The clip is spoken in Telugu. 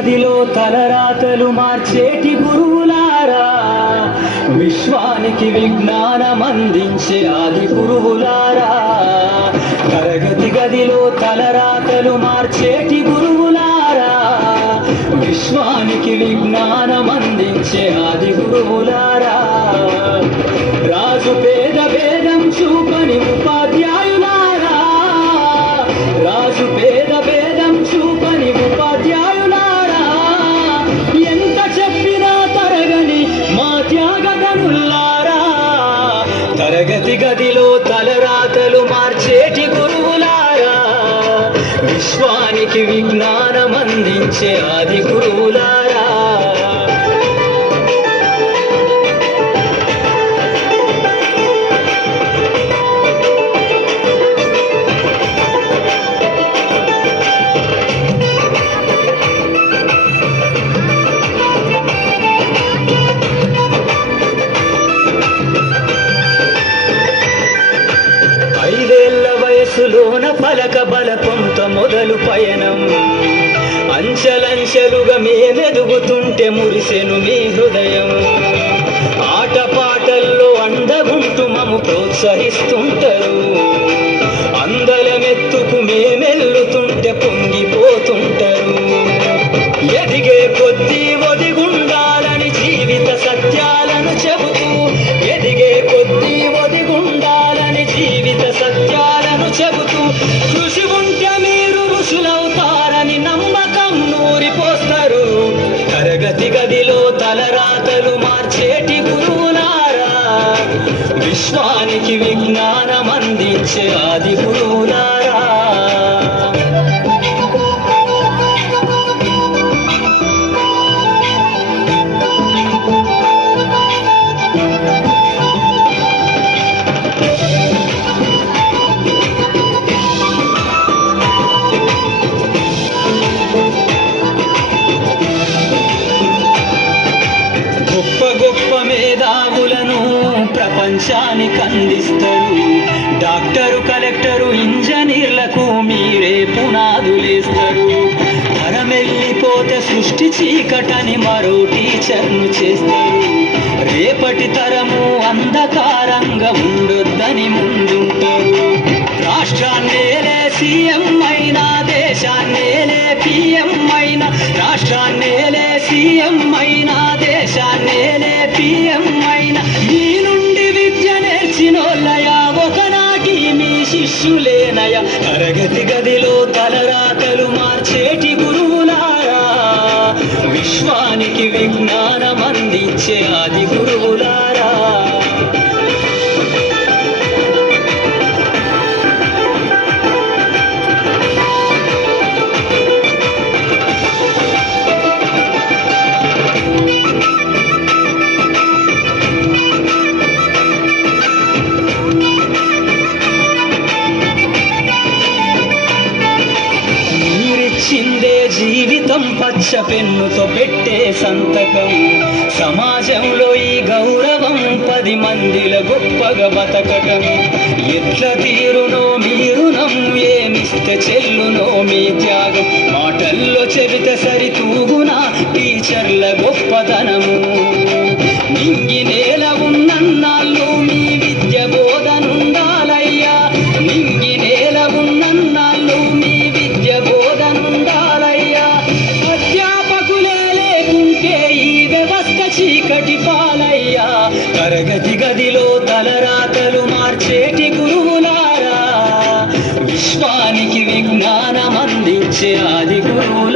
గదిలో తలరాతలు మార్చేటి గురువులారా, విశ్వానికి విజ్ఞానం అందించే ఆది గురువులారా. తరగతి గదిలో తలరాతలు మార్చేటి గురువులారా, విశ్వానికి విజ్ఞానం అందించే ఆది గురువులారా. రాజు పేద భేదం చూపని ఉపాధ్యాయులారా, రాజు పేద భేదం చూపని ఉపాధ్యాయులారా. ఎంత చెప్పినా తరగని మా త్యాగగనులారా, తరగతి గదిలో తలరాతలు మార్చేటి గురువులారా, విశ్వానికి విజ్ఞానం అందించే ఆది గురువులారా. వయసులోన పలక బలపంత మొదలు పయనం, అంచెలంచెలుగా మేమెదుగుతుంటే మురిసెను మీ హృదయం. ఆటపాటల్లో అండగుంటూ మము ప్రోత్సహిస్తుంటారు, అందలమెత్తుకు మేమెల్లుతుంటే పొంగిపోతుంటారు. ఎదిగే కొద్దీ ఒదిగుండాలని జీవిత సత్యాలను చెబుతూ, ఎదిగే కొద్దీ ఒదిగుండాలని జీవిత సత్యాలను చెబుతూ, కృషి ఉంటే మీరు ఋషులవుతారని నమ్మకం నూరిపోస్తారు. తరగతి గదిలో తలరాతలు మార్చేటి గురువులారా, విశ్వానికి విజ్ఞానం అందించే ఆది గురువులారా. గొప్ప మేధావులను ప్రపంచానికి అందిస్తారు. డాక్టరు, కలెక్టరు, ఇంజనీర్లకు మీరే పునాదులేస్తారు. తరమెల్లిపోతే సృష్టి చీకటని మరో టీచర్ను చేస్తారు. రేపటి తరము అంధకారంగా ఉండొద్దని ముందుంటారు. రాష్ట్రాన్నేలే సీఎం అయినా, దేశాన్నేలే పిఎం అయినా, రాష్ట్రాన్నేలే సీఎం అయినా, దేశాన్నేలే పిఎం అయినా, మీ నుండి విద్య నేర్చినోళ్ళయా, ఒకనాటి మీ శిష్యులేనయా. తరగతి గదిలో తలరాతలు మార్చేటి గురువులారా, విశ్వానికి విజ్ఞానం అందించే ఆది గురువులారా. చిందే జీవితం పచ్చ పెన్నుతో పెట్టే సంతకం, సమాజంలో ఈ గౌరవం 10 మందిల గొప్పగా బతకటం. ఎట్ల తీరునో మీ రుణం, ఏమిస్తే చెల్లునో మీ త్యాగం, మాటల్లో చెబితే సరితూగునా టీచర్ల గొప్పతనము. నింగి నేల ఉన్నన్నాళ్ళు మీ విద్య బోధనుండాలయ్యా, నింగి నేల ఉన్నన్నాళ్ళు మీ విద్య బోధనుండాలయ్యా. అధ్యాపకులే లేకుంటే ఈ వ్యవస్థ చీకటి పాలయ్యా. తరగతి గదిలో తలరాతలు మార్చేటి గురువులారా, విశ్వానికి విజ్ఞానం అందించే ఆది గురువు.